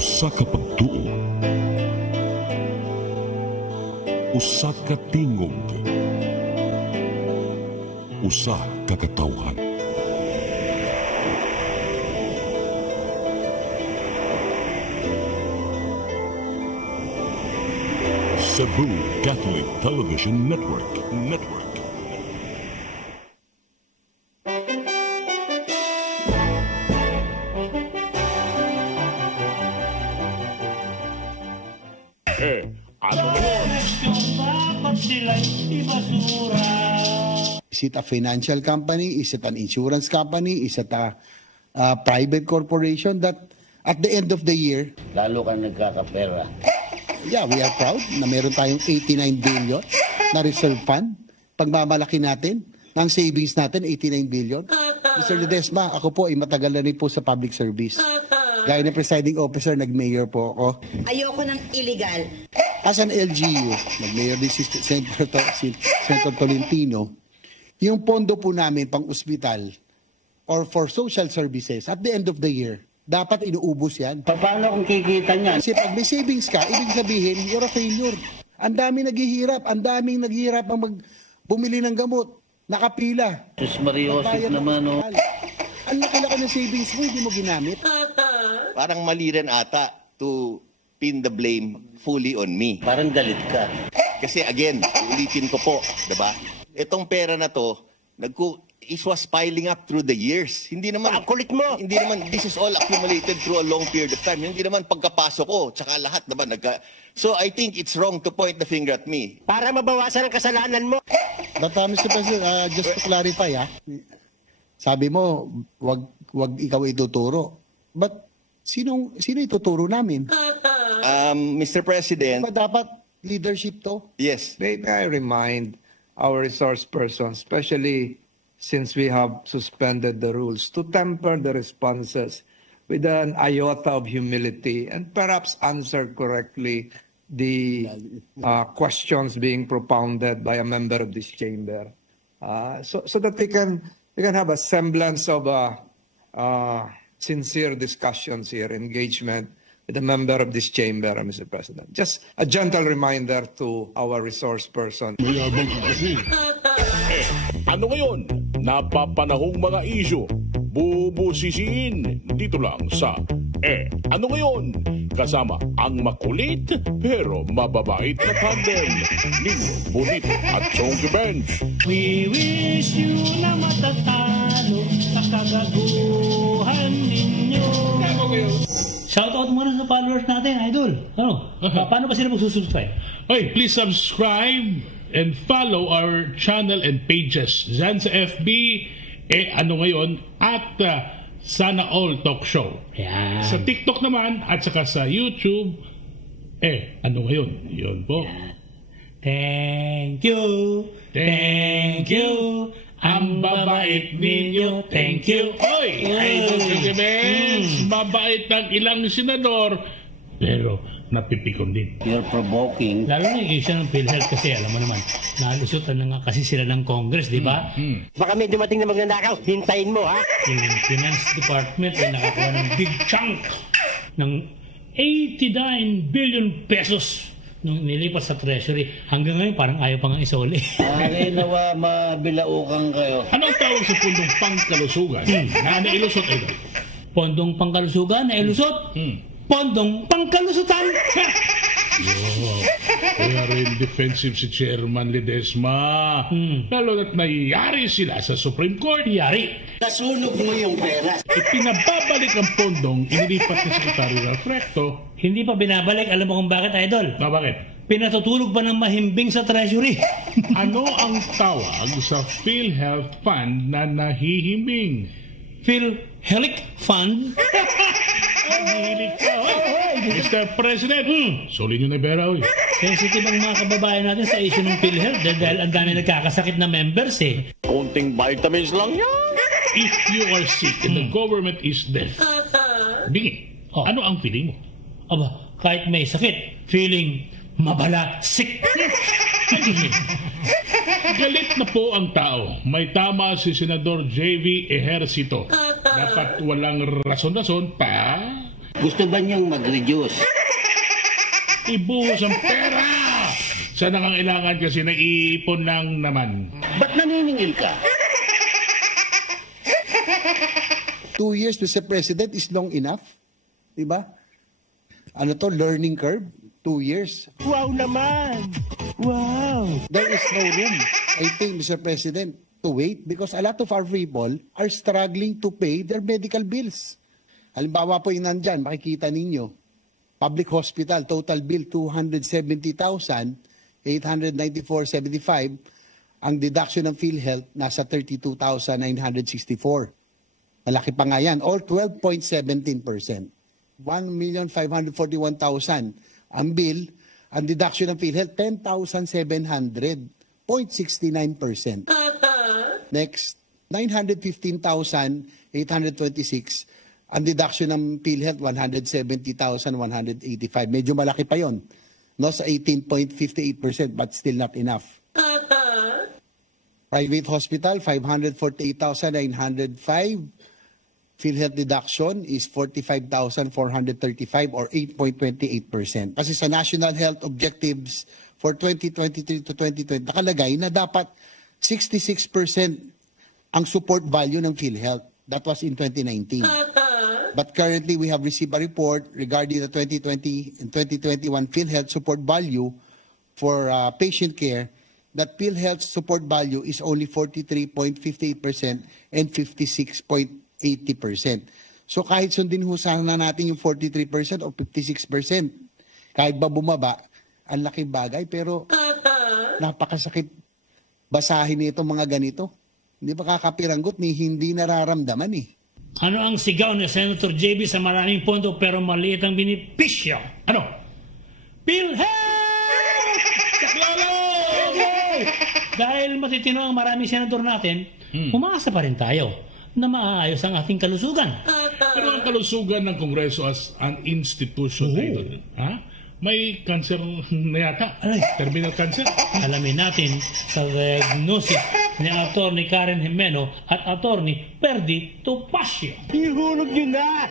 Usa ka pagtuo, usa ka tingog, usa ka katawhan. Cebu Catholic Television Network. Is it a financial company? Is it an insurance company? Is it a private corporation that at the end of the year, lalo kang nagkakapera. Yeah, we are proud na meron tayong 89 billion na reserve fund. Pagmamalaki natin, ng savings natin, 89 billion. Mr. Ledesma, ako po ay matagal na rin po sa public service. Gaya ng presiding officer, nag-mayor po ako. Ayoko ng illegal. As an LGU, nag-mayor din si Senator Tolentino, yung pondo po namin pang ospital or for social services at the end of the year, dapat inuubos yan. Paano kung kikita niyan? Kasi pag may savings ka, ibig sabihin, you're a failure. Ang daming naghihirap ang bumili ng gamot, nakapila. Sus Mariosip naman, no? Ang laki-laki ng savings mo, hindi mo ginamit. Parang mali rin ata to pin the blame fully on me. Parang galit ka. Kasi again, ulitin ko po, diba? Itong pera na to, it was piling up through the years. Hindi naman, kulit mo! Hindi naman, this is all accumulated through a long period of time. Hindi naman pagkapasok ko, tsaka lahat, diba? So I think it's wrong to point the finger at me. Para mabawasan ang kasalanan mo. But Mr. President, just to clarify, sabi mo, wag ikaw ituturo. But sino ituturo namin? Mr. President. Ba dapat leadership to? Yes. May I remind our resource persons, especially since we have suspended the rules, to temper the responses with an iota of humility and perhaps answer correctly the questions being propounded by a member of this chamber, so that we can have a semblance of sincere discussions here, engagement with a member of this chamber, Mr. President. Just a gentle reminder to our resource person. Ano ngayon? Napapanahong mga isyu. Bubusisiin dito lang sa Ano Ngayon? Kasama ang makulit pero mababait na tandem Nino Bonito at Chonky Bench. We wish you na matatalo sa kagaguhan ninyo. Shoutout muna sa followers natin, Idol. Paano ba sila magsusubscribe? Hey, please subscribe and follow our channel and pages. Dyan sa FB, Ano Ngayon, at Sana All Talk Show. Yan. Sa TikTok naman, at saka sa YouTube, Ano Ngayon. Yun po. Yan. Thank you. Ang babait ninyo. Thank you. Oy! Idol Kagibes! Mabait ng ilang senador, pero napipikon din. You're provoking. Lalo na yung issue ng PhilHealth kasi alam mo naman, nalusutan na nga kasi sila ng Congress, di ba? Baka may dumating na magnanakaw. Hintayin mo, ha? Yung Finance Department ay nakakuha ng big chunk ng 89 billion pesos nung nilipat sa Treasury. Hanggang ngayon, parang ayaw pa nga isoli. Ay, nawa, mabilaukan kayo. Anong tawag sa pundong pangkalusugan na nailusot ito? Pondong pangkalusugan na ilusot? Pondong pangkalusutan! Kaya rin defensive si Chairman Ledesma. Lalo na't nayari sila sa Supreme Court. Yari! Nasunog mo yung pera. Pinababalik ang pondong inilipat ni Secretary Ralph Recto. Hindi pa binabalik. Alam mo kung bakit, Idol? Bakit? Pinatutulog pa ng mahimbing sa Treasury. Ano ang tawag sa PhilHealth Fund na nahihimbing? PhilHealth Fund? Hihilig ka, Mr. President, solid nyo na pera, Sensitive ang mga kababayan natin sa issue ng PhilHealth dahil ang dami nagkakasakit na members, Konting vitamins lang yan. If you are sick and the government is deaf, bigay, ano ang feeling mo? Aba, kahit may sakit, feeling mabala, sick. Galit na po ang tao. May tama si Senador J.V. Ejercito. Dapat walang rason-rason pa. Gusto ba niyang mag-reduce? Ibuhos ang pera! Sa nangangailangan kasi naiipon lang naman. Ba't naniningil ka? 2 years, Mr. President, is long enough. Diba? Ano to, learning curve? 2 years. Wow naman! Wow! There is no room, I think, Mr. President, to wait because a lot of our people are struggling to pay their medical bills. Halimbawa po yung nandyan, makikita ninyo, public hospital, total bill, 270,894.75. Ang deduction ng PhilHealth, nasa 32,964. Malaki pa nga yan, all 12.17%. 1,541,000 ang bill, ang deduction ng PhilHealth, 10,700.69%. Next, 915,826. Ang deduction ng PhilHealth, 170,185. Medyo malaki pa yon, no, sa 18.58%, but still not enough. Private hospital, 548,905. PhilHealth deduction is 45,435 or 8.28%. Kasi sa National Health Objectives for 2023 to 2020, nakalagay na dapat 66% ang support value ng PhilHealth. That was in 2019. But currently, we have received a report regarding the 2020 and 2021 PhilHealth support value for patient care that PhilHealth support value is only 43.58% and 56.80%. So kahit sundin ho sana natin yung 43% o 56%, kahit ba bumaba, ang laking bagay, pero napakasakit basahin nito mga ganito. Hindi ba kakapiranggot ni hindi nararamdaman eh. Ano ang sigaw ni Senator JB sa maraming pondo pero maliit ang binipisyo? Ano? PhilHealth! Saklolo! Dahil matitino ang maraming senador natin, umaasa pa rin tayo na maayos ang ating kalusugan. Pero ang kalusugan ng Kongreso as an institution, Idol, ha? May cancer na yata. Terminal cancer. Alamin natin sa diagnosis ni Atty. Karen Jimeno at Atty. Perdi Topacio. Ihulog niyo na!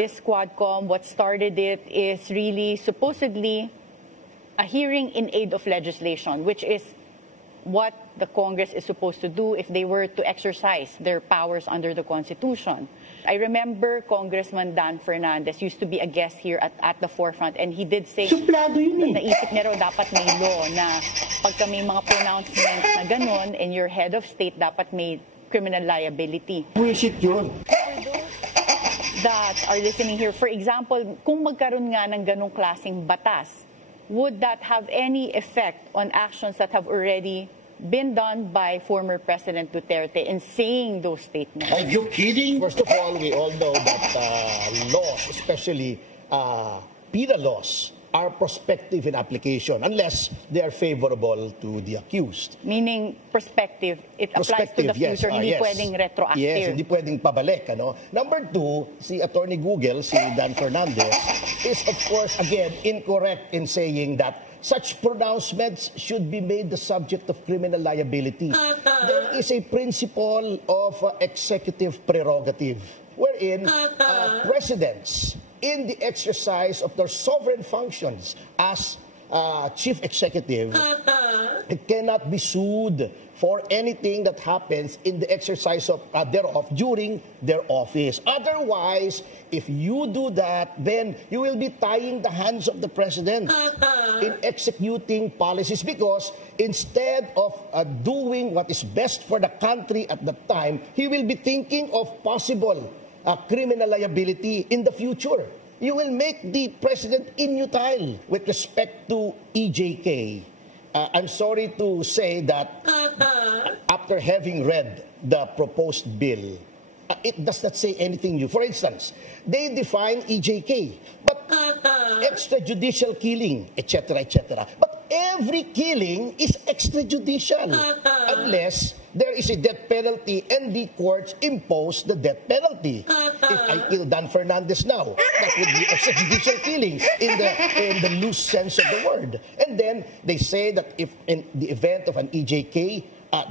This Quadcom, what started it is really supposedly a hearing in aid of legislation, which is what the Congress is supposed to do if they were to exercise their powers under the Constitution. I remember Congressman Dan Fernandez used to be a guest here at the forefront, and he did say Suplado yun eh. naisip niya raw dapat may law na pagka may mga pronouncements na ganun and your head of state dapat may criminal liability. Wisit yun. That are listening here, for example, kung magkaroon nga ng ganung klaseng batas, would that have any effect on actions that have already been done by former President Duterte in saying those statements? Are you kidding? First of all, we all know that laws, especially penal laws, are prospective in application unless they are favorable to the accused. Meaning prospective, it applies to the future, hindi pwedeng retroactive. Yes, hindi pwedeng pabalik. Ano? Number two, si Attorney Google, si Dan Fernandez, is of course, again, incorrect in saying that such pronouncements should be made the subject of criminal liability. There is a principle of executive prerogative wherein presidents, in the exercise of their sovereign functions as chief executive, cannot be sued for anything that happens in the exercise of thereof during their office. Otherwise, if you do that, then you will be tying the hands of the president in executing policies, because instead of doing what is best for the country at the time, he will be thinking of possible criminal liability in the future. You will make the president inutile with respect to EJK. I'm sorry to say that after having read the proposed bill, it does not say anything new. For instance, they define EJK, but extrajudicial killing, etc., etc. But every killing is extrajudicial unless there is a death penalty and the courts impose the death penalty. If I kill Dan Fernandez now, that would be extrajudicial killing in the loose sense of the word. And then they say that if in the event of an EJK,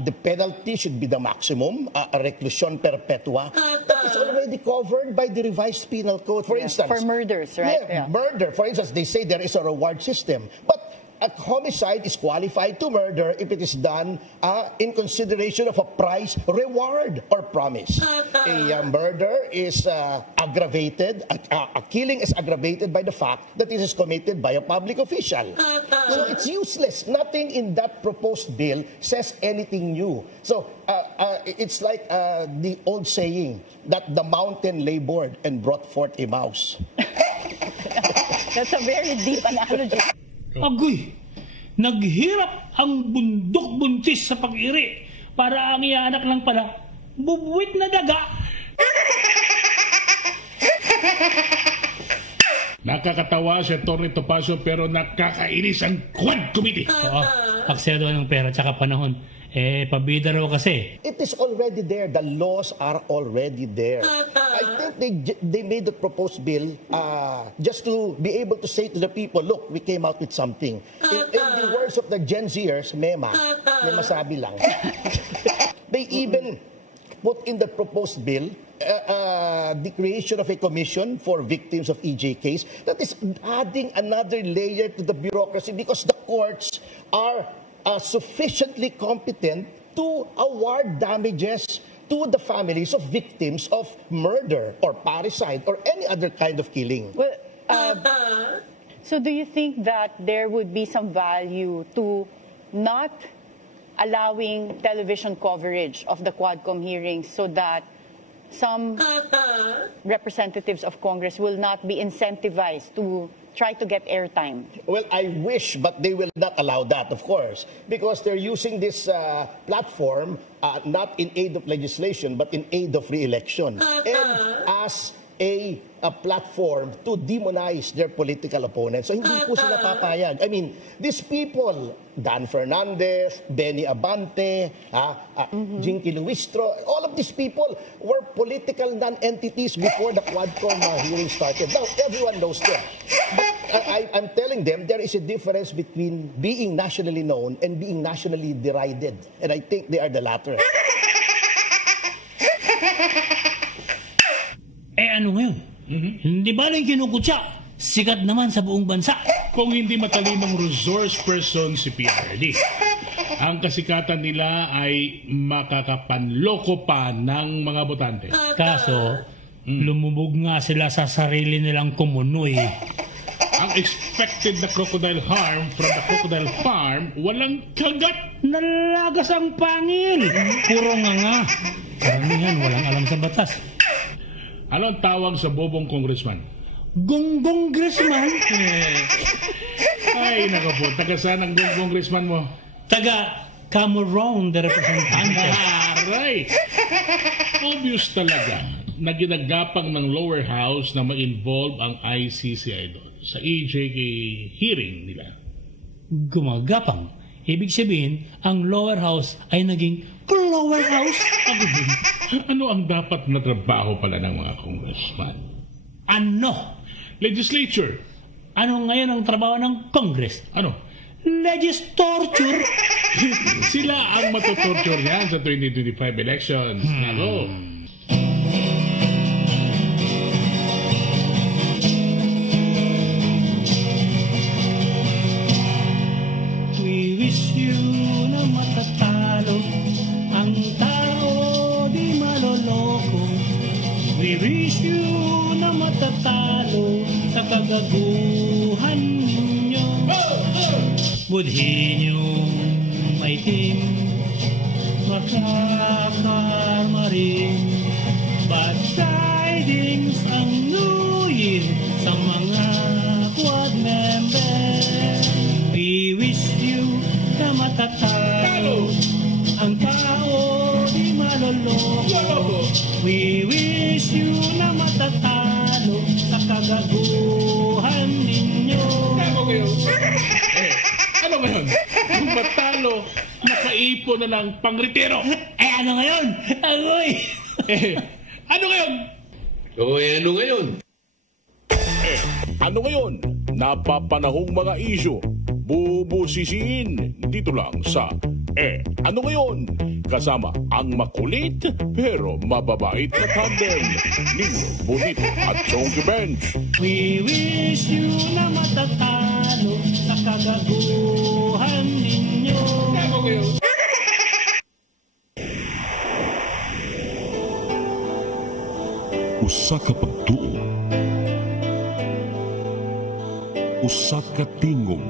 the penalty should be the maximum, reclusion perpetua. That is already covered by the revised penal code. For instance, for murders, right? Yeah, murder. For instance, they say there is a reward system. But a homicide is qualified to murder if it is done in consideration of a price, reward, or promise. A murder is aggravated, a killing is aggravated by the fact that it is committed by a public official. So it's useless. Nothing in that proposed bill says anything new. So it's like the old saying that the mountain labored and brought forth a mouse. That's a very deep analogy. Agoy, naghirap ang bundok buntis sa pag-iri para ang iaanak lang pala, bubuwit na daga. Nakakatawa si Atty. Topacio pero nakakainis ang Quad Committee. Oo, aksaya ng pera tsaka panahon. Pabida raw kasi. It is already there. The laws are already there. I think they made the proposed bill just to be able to say to the people, look, we came out with something. In the words of the Gen Zers, may masabi lang. They even put in the proposed bill the creation of a commission for victims of EJKs. That is adding another layer to the bureaucracy because the courts are sufficiently competent to award damages to the families of victims of murder or parricide or any other kind of killing. Well, so do you think that there would be some value to not allowing television coverage of the Quadcom hearings so that some representatives of Congress will not be incentivized to try to get airtime? Well, I wish, but they will not allow that, of course, because they're using this platform not in aid of legislation, but in aid of re-election, and as a platform to demonize their political opponents. So hindi po sila papayag. I mean, these people, Dan Fernandez, Benny Abante, Jinky Luistro, all of these people were political non-entities before the Quadcom hearing started. Now, everyone knows them. But I'm telling them there is a difference between being nationally known and being nationally derided. And I think they are the latter. Ano ngayon? Hindi ba lang kinukutsa? Sikat naman sa buong bansa. Kung hindi matalinong resource person si PRD, ang kasikatan nila ay makakapanloko pa ng mga botante. Kaso, lumubog nga sila sa sarili nilang kumunoy. Ang expected na crocodile harm from the crocodile farm, walang kagat. Nalagas ang pangil. Puro nga. Karamihan walang alam sa batas. Ano ang tawag sa bobong congressman? Congressman? Ay, naku po. Taga saan ang congressman mo? Taga Cameron, the representative. Aray! Obvious talaga na ginagapang ng lower house na ma-involve ang ICC idol sa EJK hearing nila. Gumagapang. Ibig sabihin, ang lower house ay naging lower house. Ano ang dapat na trabaho pala ng mga congressman? Ano? Legislature. Ano ngayon ang trabaho ng Congress? Ano? Legislature. Sila ang matutorture yan sa 2025 elections. Nako. We wish you na matatalo ang tao di maloloko. We wish you na matatalo sa kagaguhan ninyo. Budhin yung maitim, makakarma rin. Bad tidings ang New Year sa mga quad members. We wish you na matatalo ang tao di maloloko. We wish you na matatalo sa kagaguhan ninyo. Ano ngayon? Kung matalo, nakaipon na lang pangritiro. Ano ngayon? Agoy! Ano ngayon? Ano ngayon? Ano ngayon? Napapanahong mga isyu. Bubusisiin dito lang sa Ano Ngayon? Kasama ang makulit pero mababait na tandem ni Bonito at Chonky Bench. We wish you na matatalo sa kagaguhan ninyo. Usa ka pagtuo, usa ka tingog.